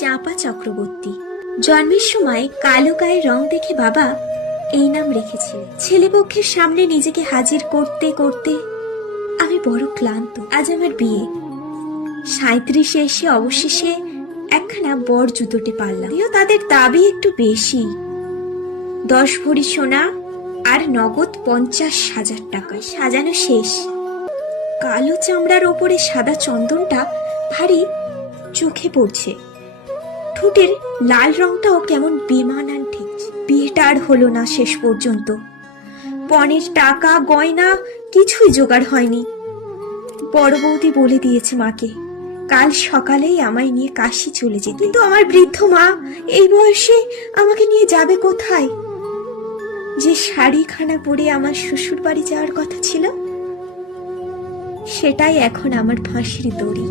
চাঁপা চক্রবর্তী। জন্মের সময় কালো গায়ের রং দেখে বাবা এই নাম রেখেছিলেন। ছেলেপক্ষের সামনে নিজেকে হাজির করতে করতে আমি বড় ক্লান্ত। আজ আমার বিয়ে। 37-এ এসে অবশেষে একখানা বর জুতোতে পারলাম। তাদের দাবি একটু বেশি, 10 ভরি সোনা আর নগদ 50,000 টাকা। সাজানো শেষ। কালো চামড়ার ওপরে সাদা চন্দনটা ভারী চোখে পড়ছে। ঠোঁটের লাল রংটাও কেমন বেমানান ঠেকছে। বিয়েটা আর হলো না শেষ পর্যন্ত। পণের টাকা গয়না কিছুই জোগাড় হয়নি। বড় বৌদি বলে দিয়েছে মাকে কাল সকালেই আমায় নিয়ে কাশি চলে যেতে। কিন্তু আমার বৃদ্ধ মা এই বয়সে আমাকে নিয়ে যাবে কোথায়? যে শাড়িখানা পরে আমার শ্বশুর বাড়ি যাওয়ার কথা ছিল, সেটাই এখন আমার ফাঁসির দড়ি।